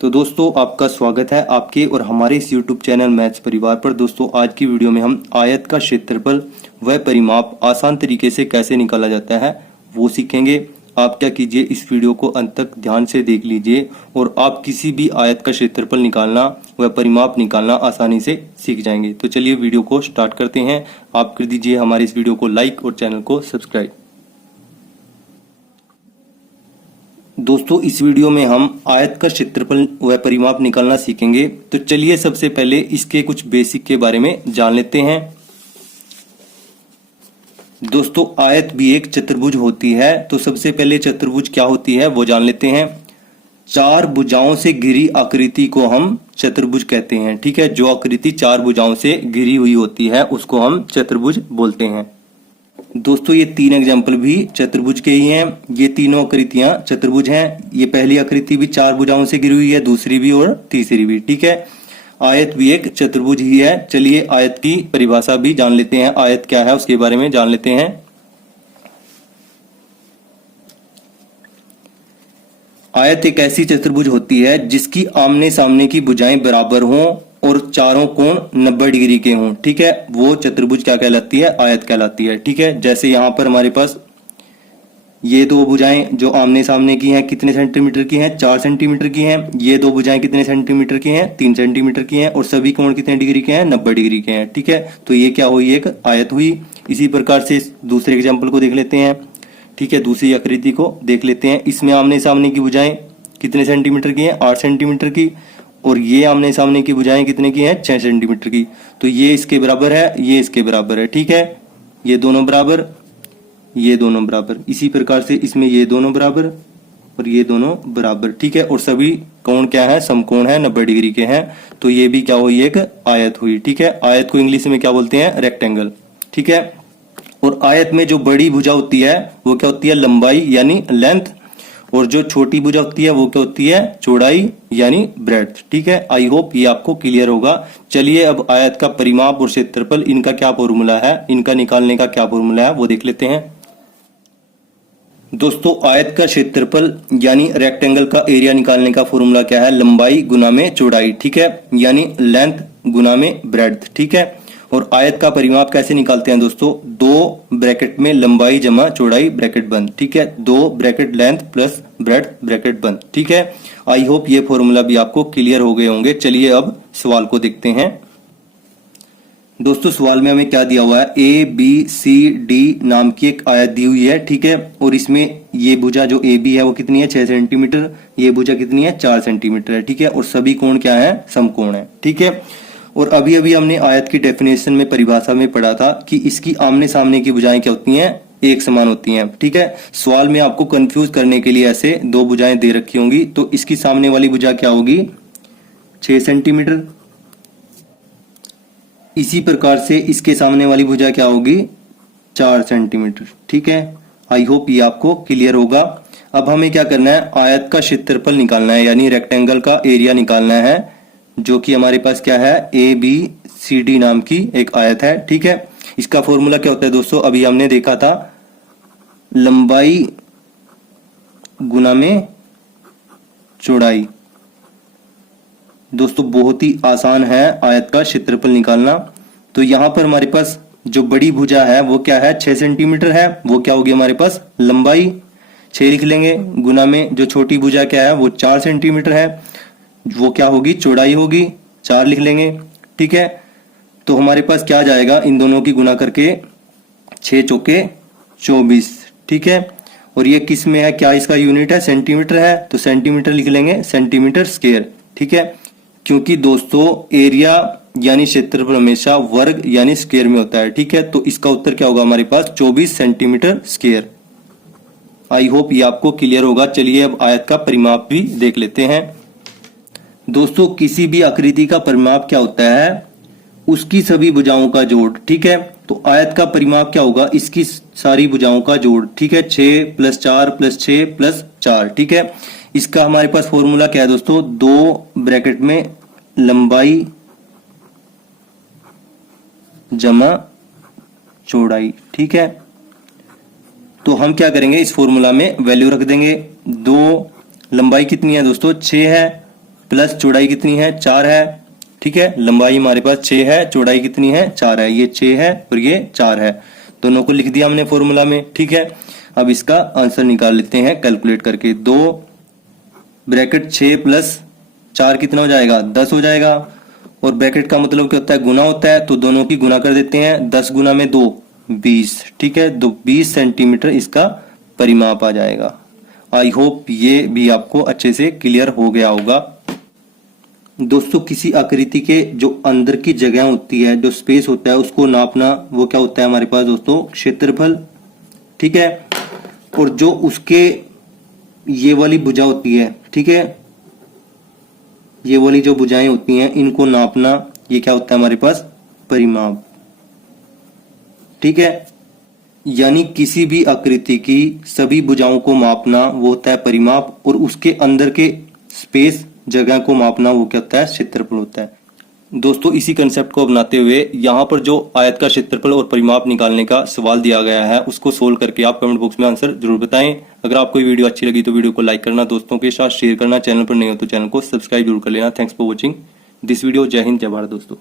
तो दोस्तों आपका स्वागत है आपके और हमारे इस YouTube चैनल मैथ्स परिवार पर। दोस्तों आज की वीडियो में हम आयत का क्षेत्रफल व परिमाप आसान तरीके से कैसे निकाला जाता है वो सीखेंगे। आप क्या कीजिए, इस वीडियो को अंत तक ध्यान से देख लीजिए और आप किसी भी आयत का क्षेत्रफल निकालना व परिमाप निकालना आसानी से सीख जाएंगे। तो चलिए वीडियो को स्टार्ट करते हैं। आप कर दीजिए हमारे इस वीडियो को लाइक और चैनल को सब्सक्राइब। दोस्तों इस वीडियो में हम आयत का क्षेत्रफल व परिमाप निकालना सीखेंगे। तो चलिए सबसे पहले इसके कुछ बेसिक के बारे में जान लेते हैं। दोस्तों आयत भी एक चतुर्भुज होती है, तो सबसे पहले चतुर्भुज क्या होती है वो जान लेते हैं। चार भुजाओं से घिरी आकृति को हम चतुर्भुज कहते हैं। ठीक है, जो आकृति चार भुजाओं से घिरी हुई होती है उसको हम चतुर्भुज बोलते हैं। दोस्तों ये तीन एग्जाम्पल भी चतुर्भुज के ही हैं। ये तीनों आकृतियां चतुर्भुज हैं। ये पहली आकृति भी चार भुजाओं से घिरी हुई है, दूसरी भी और तीसरी भी। ठीक है, आयत भी एक चतुर्भुज ही है। चलिए आयत की परिभाषा भी जान लेते हैं। आयत क्या है उसके बारे में जान लेते हैं। आयत एक ऐसी चतुर्भुज होती है जिसकी आमने सामने की भुजाएं बराबर हों और चारों कोण 90 डिग्री के हों। ठीक है, वो चतुर्भुज क्या कहलाती है? आयत कहलाती है। ठीक है, जैसे यहां पर हमारे पास ये दो भुजाएं जो आमने सामने की हैं कितने सेंटीमीटर की हैं? 4 सेंटीमीटर की हैं। ये दो भुजाएं कितने सेंटीमीटर की हैं? 3 सेंटीमीटर की हैं। और सभी कोण कितने डिग्री के हैं? 90 डिग्री के हैं। ठीक है, तो ये क्या हुई? एक आयत हुई। इसी प्रकार से दूसरे एग्जाम्पल को देख लेते हैं। ठीक है, दूसरी आकृति को देख लेते हैं। इसमें आमने सामने की भुजाएं कितने सेंटीमीटर की हैं? 8 सेंटीमीटर की। और ये आमने सामने की भुजाएं कितने की हैं? 6 सेंटीमीटर की। तो ये इसके बराबर है, ये इसके बराबर है। ठीक है, ये दोनों बराबर, ये दोनों बराबर। इसी प्रकार से इसमें ये दोनों बराबर और ये दोनों बराबर। ठीक है, और सभी कोण क्या है? समकोण है, 90 डिग्री के हैं। तो ये भी क्या हुई? एक आयत हुई। ठीक है, आयत को इंग्लिश में क्या बोलते हैं? रेक्टेंगल। ठीक है, और आयत में जो बड़ी भुजा होती है वो क्या होती है? लंबाई यानी लेंथ। और जो छोटी भुजा होती है वो क्या होती है? चौड़ाई यानी ब्रेड्थ। ठीक है, आई होप ये आपको क्लियर होगा। चलिए अब आयत का परिमाप और क्षेत्रफल इनका क्या फॉर्मूला है, इनका निकालने का क्या फॉर्मूला है वो देख लेते हैं। दोस्तों आयत का क्षेत्रफल यानी रेक्टेंगल का एरिया निकालने का फॉर्मूला क्या है? लंबाई गुना में चौड़ाई। ठीक है, यानी लेंथ गुना में ब्रेड्थ। ठीक है, और आयत का परिमाप कैसे निकालते हैं दोस्तों? 2 ब्रैकेट में लंबाई जमा चौड़ाई ब्रैकेट बंद। ठीक है, 2 bracket length plus breadth bracket बंद। ठीक है, आई होप ये फॉर्मूला भी आपको क्लियर हो गए होंगे। चलिए अब सवाल को देखते हैं। दोस्तों सवाल में हमें क्या दिया हुआ है? ABCD नाम की एक आयत दी हुई है। ठीक है, और इसमें ये भुजा जो AB है वो कितनी है? 6 सेंटीमीटर। ये भुजा कितनी है? 4 सेंटीमीटर है। ठीक है, और सभी कोण क्या है? समकोण है। ठीक है, और अभी अभी हमने आयत की डेफिनेशन में परिभाषा में पढ़ा था कि इसकी आमने सामने की भुजाएं क्या होती हैं? एक समान होती हैं। ठीक है, सवाल में आपको कंफ्यूज करने के लिए ऐसे दो भुजाएं दे रखी होंगी। तो इसकी सामने वाली भुजा क्या होगी? 6 सेंटीमीटर। इसी प्रकार से इसके सामने वाली भुजा क्या होगी? 4 सेंटीमीटर। ठीक है, आई होप ये आपको क्लियर होगा। अब हमें क्या करना है? आयत का क्षेत्रफल निकालना है, यानी रेक्टेंगल का एरिया निकालना है, जो कि हमारे पास क्या है? ABCD नाम की एक आयत है। ठीक है, इसका फॉर्मूला क्या होता है दोस्तों? अभी हमने देखा था, लंबाई गुना में चौड़ाई। दोस्तों बहुत ही आसान है आयत का क्षेत्रफल निकालना। तो यहां पर हमारे पास जो बड़ी भुजा है वो क्या है? 6 सेंटीमीटर है। वो क्या होगी हमारे पास? लंबाई 6 लिख लेंगे। गुना में जो छोटी भुजा क्या है? वो 4 सेंटीमीटर है। वो क्या होगी? चौड़ाई होगी, 4 लिख लेंगे। ठीक है, तो हमारे पास क्या जाएगा? इन दोनों की गुना करके 6 चौके 24। ठीक है, और ये किस में है? क्या इसका यूनिट है? सेंटीमीटर है, तो सेंटीमीटर लिख लेंगे, सेंटीमीटर स्क्वायर। ठीक है, क्योंकि दोस्तों एरिया यानी क्षेत्रफल हमेशा वर्ग यानी स्क्वायर में होता है। ठीक है, तो इसका उत्तर क्या होगा हमारे पास? 24 सेंटीमीटर स्क्वायर। आई होप ये आपको क्लियर होगा। चलिए अब आयत का परिमाप भी देख लेते हैं। दोस्तों किसी भी आकृति का परिमाप क्या होता है? उसकी सभी भुजाओं का जोड़। ठीक है, तो आयत का परिमाप क्या होगा? इसकी सारी भुजाओं का जोड़। ठीक है, 6 + 4 + 6 + 4। ठीक है, इसका हमारे पास फॉर्मूला क्या है दोस्तों? 2 ब्रैकेट में लंबाई जमा चौड़ाई। ठीक है, तो हम क्या करेंगे? इस फॉर्मूला में वैल्यू रख देंगे। 2 लंबाई कितनी है दोस्तों? 6 है। प्लस चौड़ाई कितनी है 4 है, ठीक है। लंबाई हमारे पास 6 है, चौड़ाई कितनी है 4 है, ये 6 है और ये 4 है, दोनों को लिख दिया हमने फॉर्मूला में, ठीक है। अब इसका आंसर निकाल लेते हैं कैलकुलेट करके। 2 ब्रैकेट 6 प्लस 4 कितना हो जाएगा 10 हो जाएगा, और ब्रैकेट का मतलब क्या होता है गुना होता है, तो दोनों की गुना कर देते हैं। 10 गुना में 2 20, ठीक है। तो 20 सेंटीमीटर इसका परिमाप आ जाएगा। आई होप ये भी आपको अच्छे से क्लियर हो गया होगा। दोस्तों किसी आकृति के जो अंदर की जगह होती है, जो स्पेस होता है, उसको नापना वो क्या होता है हमारे पास दोस्तों क्षेत्रफल, ठीक है। और जो उसके ये वाली भुजा होती है, ठीक है, ये वाली जो भुजाएं होती हैं इनको नापना ये क्या होता है हमारे पास परिमाप, ठीक है। यानी किसी भी आकृति की सभी भुजाओं को मापना वो होता है परिमाप, और उसके अंदर के स्पेस जगह को मापना वो क्या होता है क्षेत्रफल होता है। दोस्तों इसी कंसेप्ट को अपनाते हुए यहाँ पर जो आयत का क्षेत्रफल और परिमाप निकालने का सवाल दिया गया है उसको सोल्व करके आप कमेंट बॉक्स में आंसर जरूर बताएं। अगर आपको ये वीडियो अच्छी लगी तो वीडियो को लाइक करना, दोस्तों के साथ शेयर करना, चैनल पर नहीं हो तो चैनल को सब्सक्राइब जरूर कर लेना। Thanks for watching this video. जय हिंद, जय भारत दोस्तों।